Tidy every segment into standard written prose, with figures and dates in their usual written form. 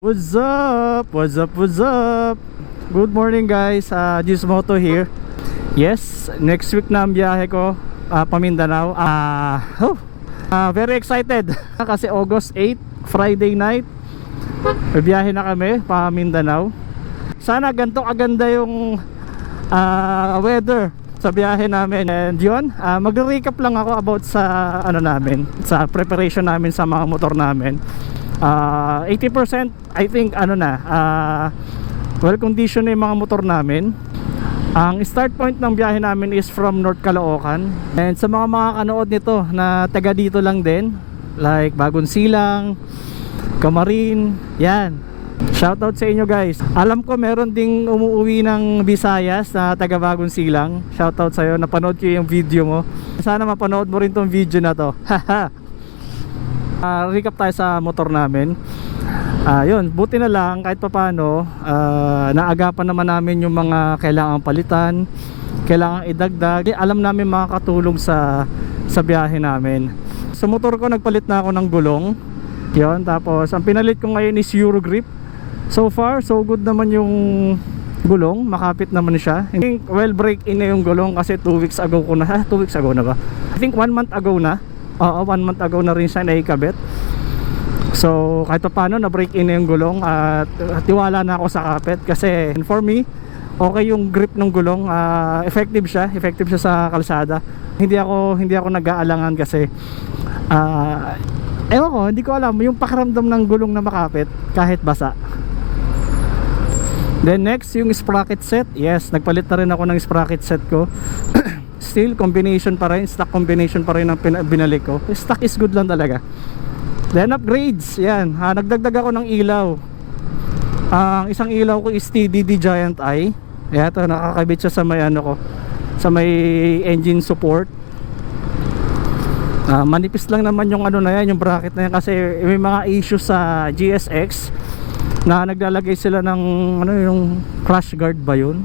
What's up? What's up? What's up? Good morning guys, Gizmoto here. Yes, next week na ang biyahe ko pa Mindanao. Very excited kasi August 8, Friday night, biyahe na kami pa Mindanao. Sana ganito aganda yung weather sa biyahe namin. And yun, magre-recap lang ako about sa namin, sa preparation namin sa mga motor namin. 80% I think well condition na yung mga motor namin. Ang start point ng biyahe namin is from North Caloocan. And sa mga makakanood nito na taga dito lang din, like Bagong Silang, Camarin, yan, shoutout sa inyo guys. Alam ko meron ding umuwi ng Visayas na taga Bagong Silang. Shoutout sa iyo, napanood ko yung video mo. Sana mapanood mo rin tong video na to. Recap tayo sa motor namin. Yun, buti na lang kahit papano, naagapan naman namin yung mga kailangang palitan, kailangang idagdag. Alam namin makakatulong sa biyahe namin. Sa motor ko nagpalit na ako ng gulong. Yun, tapos ang pinalit ko ngayon is Euro Grip. So far so good naman yung gulong, makapit naman siya. I think well break in na yung gulong kasi 2 weeks ago ko na. 2 weeks ago na ba? I think 1 month ago na. 1 month ago na rin siya naikabit. So kahit pa paano na break in na yung gulong at tiwala na ako sa kapit kasi for me okay yung grip ng gulong. Effective siya sa kalsada. Hindi ako nag-aalangan kasi ewan ko, hindi ko alam yung pakiramdam ng gulong na makapit kahit basa. Then next yung sprocket set. Yes, nagpalit na rin ako ng sprocket set ko. Still combination pa rin, stock combination pa rin ang binalik ko. Stock is good lang talaga. Then upgrades, yan, nagdagdag ako ng ilaw. Ang isang ilaw ko is TDD Giant Eye. Ito, nakakabit siya sa may ko, sa may engine support. Manipis lang naman yung na yan, yung bracket na yan kasi may mga issues sa GSX na naglalagay sila ng yung crash guard ba yun?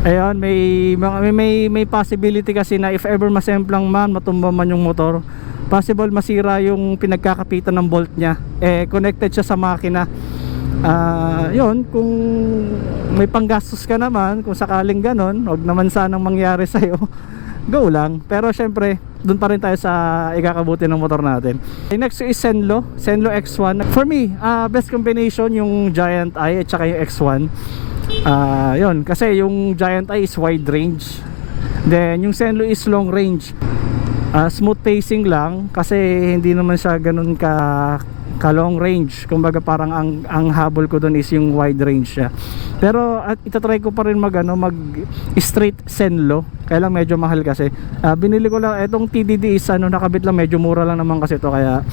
Ayun, may possibility kasi na if ever masemplang man, matumba man yung motor, possible masira yung pinagkakapitan ng bolt niya. Connected siya sa makina. Yun, kung may panggastos ka naman, kung sakaling ganon, huwag naman sanang mangyari sa'yo, go lang. Pero syempre, dun pa rin tayo sa ikakabuti ng motor natin. Next is Senlo X1. For me, best combination yung Giant Eye at saka yung X1. Yun, kasi yung Giant Eye is wide range, then yung Senlo is long range. Smooth pacing lang kasi hindi naman siya ganun ka long range. Kumbaga parang ang habol ko dun is yung wide range siya. Pero itatry ko pa rin mag straight Senlo, kaya lang medyo mahal kasi. Binili ko lang etong TDD is nakabit lang, medyo mura lang naman kasi ito, kaya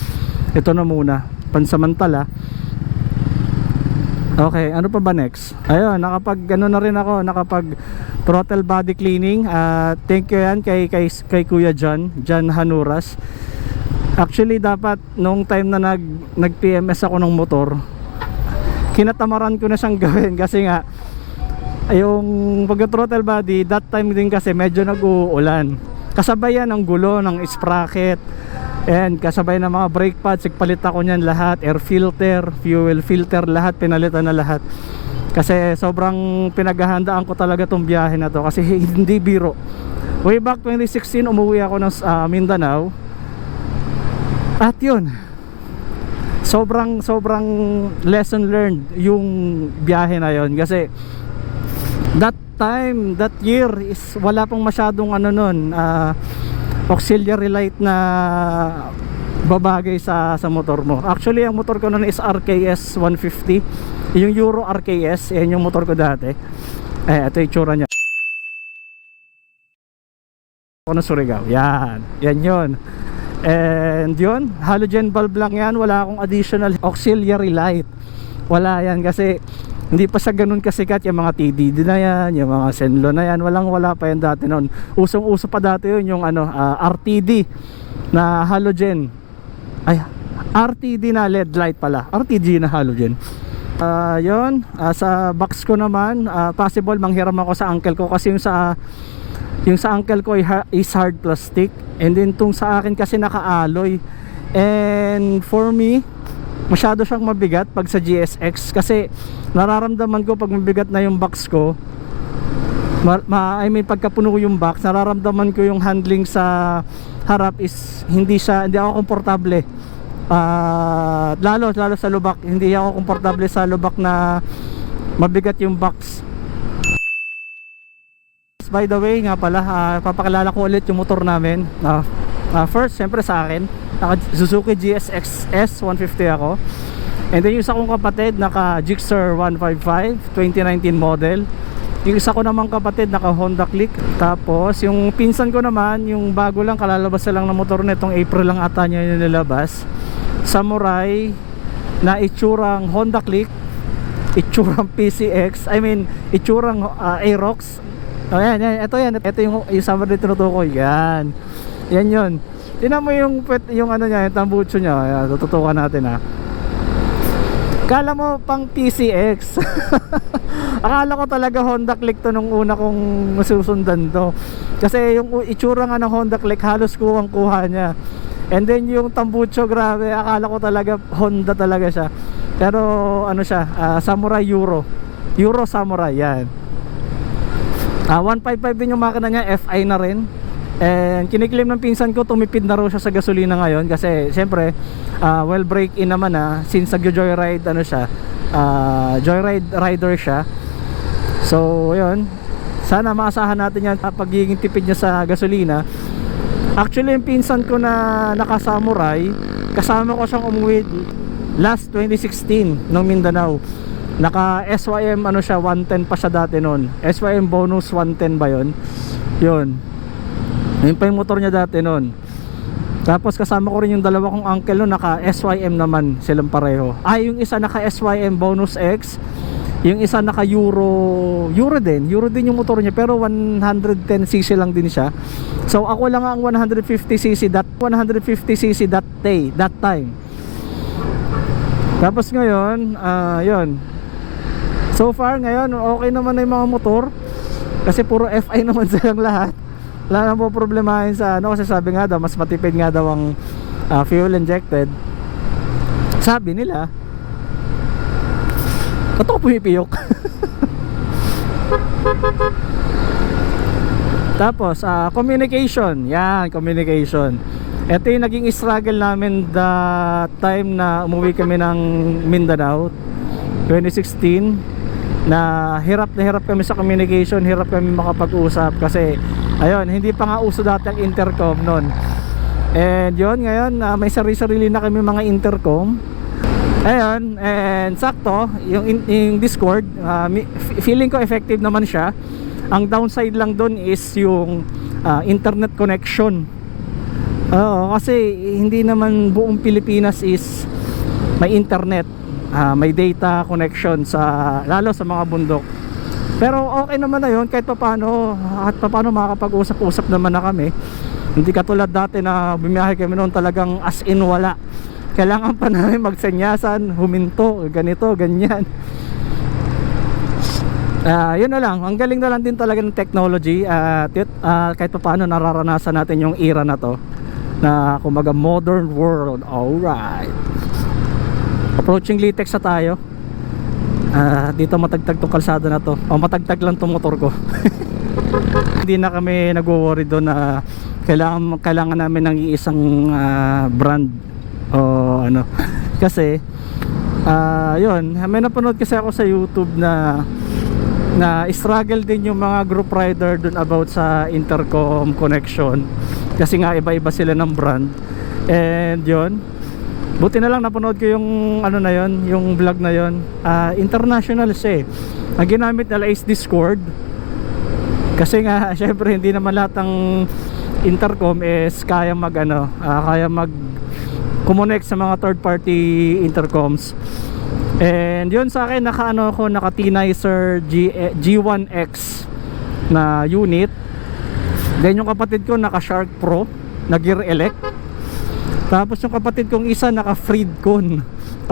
ito na muna pansamantala. Okay, ano pa ba next? Ayun, nakapag throttle body cleaning. Thank you yan kay Kuya John Hanuras. Actually dapat nung time na nag-PMS ako ng motor, kinatamaran ko na siyang gawin kasi nga yung pag-throttle body that time din kasi medyo nag-uulan. Kasabay yan ng gulo ng sprocket, and kasabay ng mga brake pads, nagpalit ako niyan lahat, air filter, fuel filter, lahat pinalitan na lahat. Kasi sobrang pinaghahandaan ko talaga tong biyahe na to kasi hindi biro. Way back 2016 umuwi ako ng Mindanao. At yun, sobrang lesson learned yung biyahe na yun kasi that year is wala pong masyadong auxiliary light na babagay sa motor mo. Actually ang motor ko noon is RKS 150, yung Euro RKS. Yan yung motor ko dati. Ito yung tsura nya ako na Surigao. Yan yun. And yun, halogen bulb lang yan. Wala akong additional auxiliary light. Wala yan kasi hindi pa siya ganun kasikat. Yung mga TDD na yan, yung mga Senlo na yan, wala pa yan dati noon. Usong-uso pa dati yun yung RTD na halogen. Ay, RTD na LED light pala. RTD na halogen. Yun, sa box ko naman, possible manghiram ako sa uncle ko kasi yung sa uncle ko is hard plastic, and then tong sa akin kasi naka-alloy. And for me, masyado siyang mabigat pag sa GSX, kasi nararamdaman ko pag mabigat na yung box ko, I mean pagka puno yung box, nararamdaman ko yung handling sa harap is hindi ako komportable. Lalo sa lubak, hindi ako komportable sa lubak na mabigat yung box. By the way nga pala, papakilala ko ulit yung motor namin. First, syempre sa akin, naka Suzuki GSX S150 ako. And then yung isa kong kapatid, naka Gixxer 155 2019 model. Yung isa ko namang kapatid, naka Honda Click. Tapos yung pinsan ko naman, yung bago lang, kalalabas lang ng motor na itong April lang ata niya yung nilabas, Samurai na itsurang Honda Click, itsurang PCX, I mean itsurang Aerox. Ayan, ito yung Samurai na tinutukoy. Yan yun. Tingnan mo yung ano niya, yung tambucho niya. Ayan, tututukan natin ha. Kala mo pang PCX. Akala ko talaga Honda Click to nung una kong masusundan to, kasi yung itsura nga ng Honda Click halos kuha niya. And then yung tambucho, grabe, akala ko talaga Honda talaga siya, pero ano siya, Samurai Euro Samurai, yan. 155 din yung makina niya, FI na rin. And kiniklaim ng pinsan ko, tumipid na raw siya sa gasolina ngayon, kasi siyempre well break in naman since nagjo-joyride ano siya, joyride rider siya. So yun, sana maasahan natin yan pagiging tipid niya sa gasolina. Actually yung pinsan ko na naka-Samurai, kasama ko siyang umuwi last 2016 nung Mindanao. Naka SYM ano siya, 110 pa siya dati noon, SYM bonus 110 ba yun? Yun pa yung motor niya dati noon. Tapos kasama ko rin yung dalawa kong uncle noon, naka SYM naman silang pareho. Yung isa naka SYM bonus X, yung isa naka Euro din yung motor niya, pero 110cc lang din siya. So ako lang ang 150cc that time. Tapos ngayon, yun. So far ngayon, okay naman na yung mga motor, kasi puro FI naman silang lahat. Wala nang po problemahin sa ano, kasi sabi nga daw mas matipid nga daw ang fuel injected, sabi nila. Ba't ako pumipiyok? Tapos communication. Yan, communication. Ito yung naging struggle namin the time na umuwi kami ng Mindanao 2016, na hirap kami sa communication, hirap kami makapag-usap, kasi ayun, hindi pa nga uso dati ang intercom noon. And yun, ngayon may sarili na kami mga intercom. Ayun, and sakto yung Discord, feeling ko effective naman siya. Ang downside lang doon is yung internet connection. Kasi hindi naman buong Pilipinas is may internet, may data connection, lalo sa mga bundok. Pero okay naman na yun, kahit paano makakapag-usap-usap naman na kami. Hindi katulad dati na bumiyahe kami noon talagang as in wala. Kailangan pa namin magsenyasan, huminto, ganito, ganyan. Yun na lang, ang galing na lang din talaga ng technology. Kahit paano nararanasan natin yung era na to, na kumaga modern world. Alright, approaching Litex na tayo. Dito matagtag tong kalsada na to, matagtag lang tong motor ko. Hindi na kami nagwo-worry doon na kailangan namin ng isang brand o ano, kasi yun, may napanood kasi ako sa YouTube na struggle din yung mga group rider dun about sa intercom connection, kasi nga iba-iba sila ng brand. And yun, buti na lang napanood ko yung ano na yun, yung vlog na yun. International siya ang ginamit nila is Discord, kasi nga syempre hindi naman lahat ng intercom is kaya mag connect sa mga third party intercoms. And yun, sa akin naka T-Nicer G1X na unit. Then yung kapatid ko naka Shark Pro na Gear Elect. Tapos yung kapatid kong isa naka Freedcon.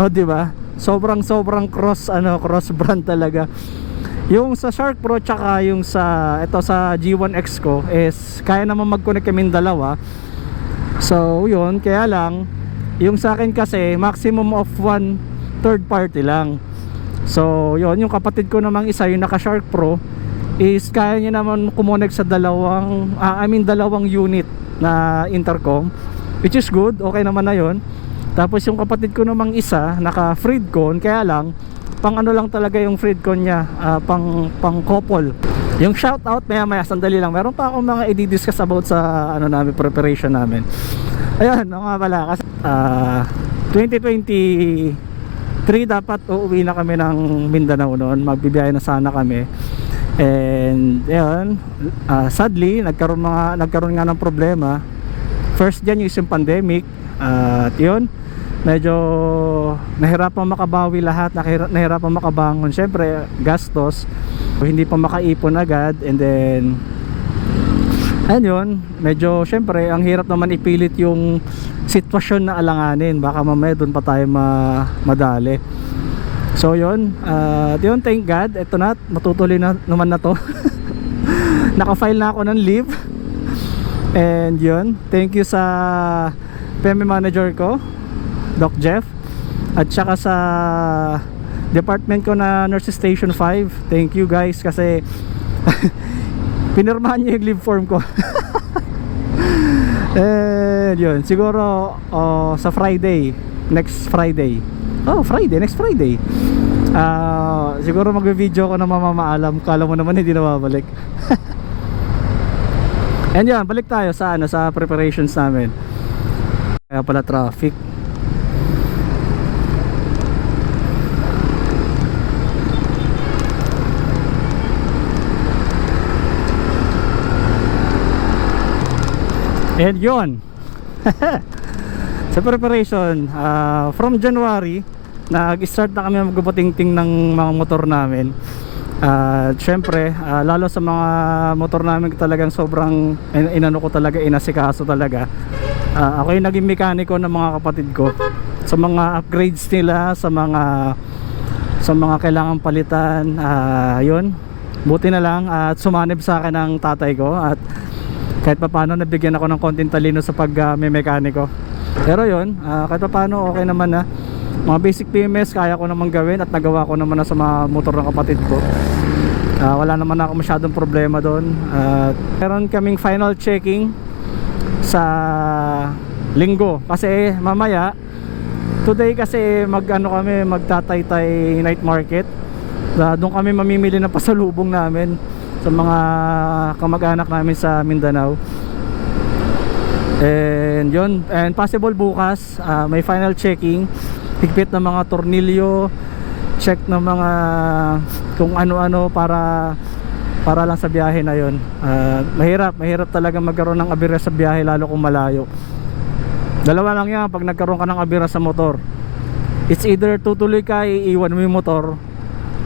Di ba? Sobrang cross brand talaga. Yung sa Shark Pro tsaka yung sa G1X ko is kaya naman mag-connect kaming dalawa. So yun, kaya lang Yung sa akin kasi maximum of one third party lang. So yun, yung kapatid ko namang isa, yung naka Shark Pro, is kaya niya naman kumonect sa dalawang unit na intercom, which is good, okay naman na yun. Tapos yung kapatid ko namang isa naka Freedcon, kaya lang pang ano lang talaga yung Freedcon niya, pang couple. Yung shoutout maya sandali lang, meron pa akong mga i-discuss about sa ano namin, preparation namin. Ayun, nga pala kasi 2023 dapat uuwi na kami ng Mindanao noon, magbibiyahe na sana kami. And ayun, sadly nagkaroon nga ng problema. First dyan yung pandemic, at yun, medyo nahirapang makabawi lahat, nahirapang makabangon, syempre gastos, hindi pa makaipon agad. And then ayun, medyo syempre ang hirap naman ipilit yung sitwasyon na alanganin, baka mamaya doon pa tayo madali. So yun, yun, thank God, eto na, matutuloy na naman na to. Naka-file na ako ng leave. And yun, thank you sa PME manager ko, Doc Jeff, at saka sa department ko na Nurses Station 5. Thank you guys, kasi pinirmahan niyo yung leave form ko. And yun, siguro sa Friday, next Friday, next Friday, siguro magbe-video ko na mamamaalam. Kala mo naman hindi na babalik. And yan, balik tayo sa sa preparations namin. Kaya pala traffic. And yun. Sa preparation, from January nag-start na kami magbubutingting ng mga motor namin. Syempre, lalo sa mga motor namin talagang sobrang inano ko talaga, inasikaso talaga. Ako yung naging mekaniko ng mga kapatid ko sa mga upgrades nila, sa mga kailangan palitan. Yun, buti na lang at sumanib sa akin ng tatay ko, at kahit pa paano nabigyan ako ng konting talino sa may mekaniko. Pero yun, kahit pa paano okay naman na. Mga basic PMS kaya ko naman gawin, at nagawa ko naman na sa mga motor ng kapatid ko. Wala naman ako masyadong problema doon. Meron kaming final checking sa linggo, kasi mamaya, today kasi magtataytay night market. Doon kami mamimili ng pasalubong namin sa mga kamag-anak namin sa Mindanao. And yun, and possible bukas may final checking, higpit ng mga tornilyo, check ng mga kung ano-ano para lang sa biyahe na yun. Mahirap talaga magkaroon ng abira sa biyahe, lalo kung malayo. Dalawa lang yan pag nagkaroon ka ng abira sa motor. It's either tutuloy ka, iiwan mo yung motor,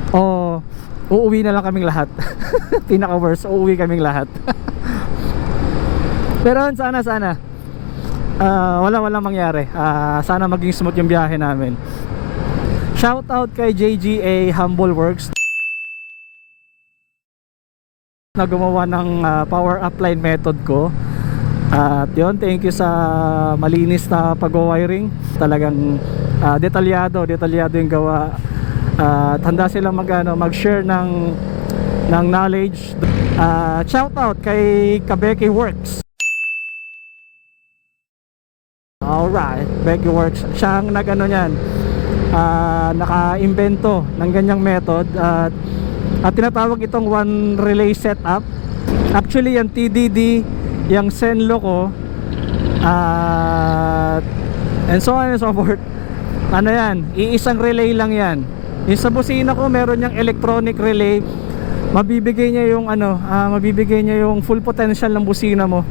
o uuwi na lang kaming lahat. Pinaka worst, uuwi kaming lahat. Pero sana walang mangyari. Sana maging smooth yung biyahe namin. Shout out kay JGA Humble Works na gumawa ng power upline method ko. At yun, thank you sa malinis na pag-wiring. Talagang detalyado yung gawa. At handa silang mag-share ng knowledge. Shout out kay Kabeki Works. Alright, Becky Works. Siya ang niyan, naka-invento ng ganyang method, at tinatawag itong one relay setup. Actually yung TDD, yung Senlo ko, and so on and so forth, yan, iisang relay lang yan. Yung sa busina ko, meron yung electronic relay. Mabibigay niya yung full potential ng busina mo.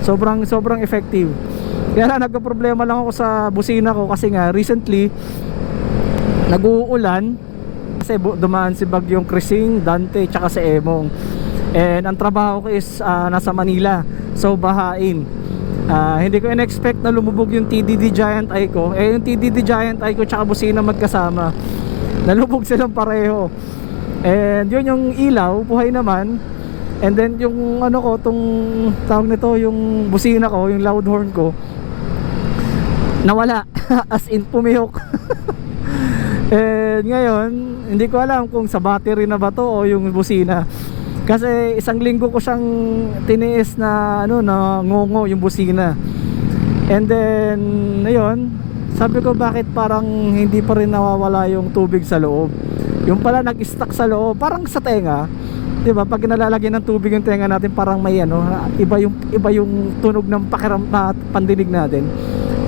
Sobrang effective. Kaya nagka-problema lang ako sa busina ko, kasi nga recently nag-uulan, kasi dumaan si Bagyong Krising, Dante, tsaka si Emong. And ang trabaho ko is nasa Manila, so bahain. Hindi ko in-expect na lumubog yung TDD Giant Eye ko. Yung TDD Giant Eye ko tsaka busina magkasama, nalubog silang pareho. And yun, yung ilaw buhay naman. And then yung tong tawag nito, yung busina ko, yung loud horn ko, nawala. As in pumihok. And ngayon, hindi ko alam kung sa battery na ba to o yung busina. Kasi isang linggo ko siyang tiniis na na ngongo yung busina. And then ayun, sabi ko bakit parang hindi pa rin nawawala yung tubig sa loob. Yung pala nag-stuck sa loob, parang sa tenga. 'Di ba? Pag nalalagyan ng tubig yung tenga natin, parang may iba yung tunog ng pandinig natin.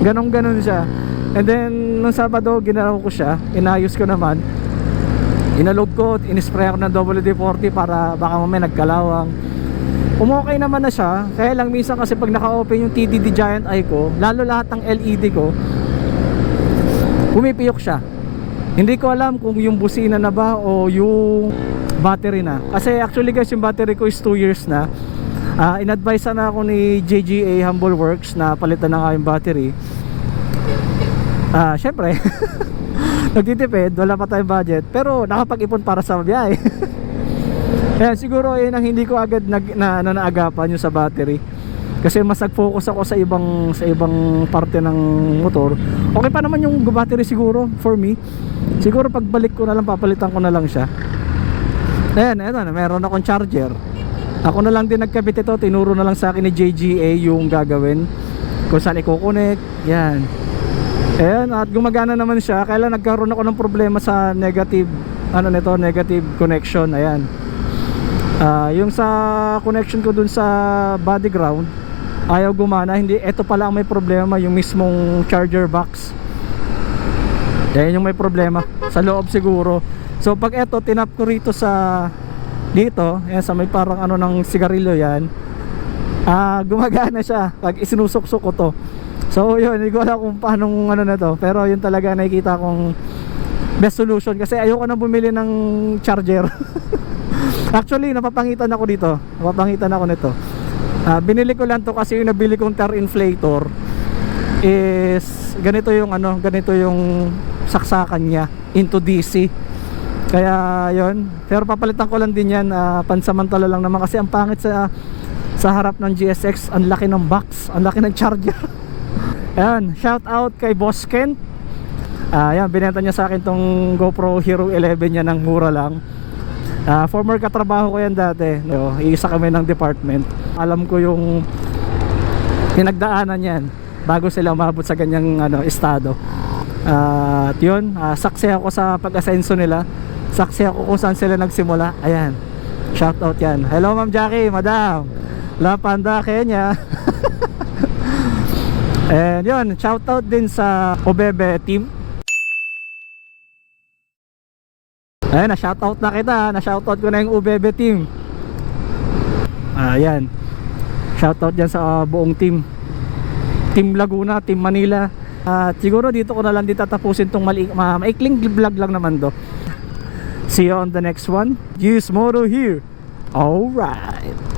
Ganon siya. And then nung Sabado, ginalaw ko siya, inayos ko naman. Inalog ko, inispray ako ng WD-40 para baka mamaya nagkalawang. Okay naman na siya. Kaya lang minsan kasi pag naka-open yung TDD Giant Eye ko, lalo lahat ng LED ko, pumipiyok siya. Hindi ko alam kung yung busina na ba o yung battery na. Kasi actually guys, yung battery ko is 2 years na. In-advise na ako ni JGA Humble Works na palitan na nga yung battery. Syempre nagtitipid, wala pa tayong budget, pero nakapag-ipon para sa biyahe. Ayan, siguro yun ang hindi ko agad naagapan yung sa battery. Kasi mas nag-focus ako sa ibang parte ng motor. Okay pa naman yung battery siguro for me. Siguro pagbalik ko na lang, papalitan ko na lang siya. Ayan, meron akong charger. Ako na lang din nagkabit ito. Tinuro na lang sa akin ni JGA yung gagawin, kung saan i-connect. Yan. Ayan, at gumagana naman siya. Kaya lang nagkaroon ako ng problema sa negative connection. Ayan. Yung sa connection ko dun sa body ground, ayaw gumana. Hindi, ito pala ang may problema, yung mismong charger box. Ayan yung may problema sa loob siguro. So pag ito tinap ko rito sa dito, ayan, sa may parang ng sigarilyo yan, gumagana siya pag isinusuksok ko to. So yun, hindi ko alam kung paano na to, pero yun talaga nakikita kong best solution. Kasi ayoko na bumili ng charger. Actually napapangitan ako dito. Napapangitan ako nito. Binili ko lang to kasi yung nabili kong tire inflator is ganito yung saksakan niya into DC. Kaya yun, pero papalitan ko lang din yan, pansamantala lang naman kasi ang pangit sa harap ng GSX. Ang laki ng box, ang laki ng charger. Ayan, shout out kay Boss Kent. Ayan, binenta niya sa akin tong GoPro Hero 11 niya ng mura lang. Former katrabaho ko yan dati. Iisa kami ng department. Alam ko yung pinagdaanan yan bago sila umabot sa ganyang estado. At yun, saksi ako sa pag-asenso nila. Saksi ako kung saan sila nagsimula. Ayan, shout out yan. Hello Ma'am Jackie, Madam La Panda, Kenya. And yun, shout out din sa Obebe team. Ayan, na-shout out na kita. Na-shout out ko na yung Obebe team. Ayan, shout out dyan sa buong team. Team Laguna, Team Manila. At siguro dito ko na lang din tatapusin tong maikling vlog lang naman do. See you on the next one. Use Moto here. Alright.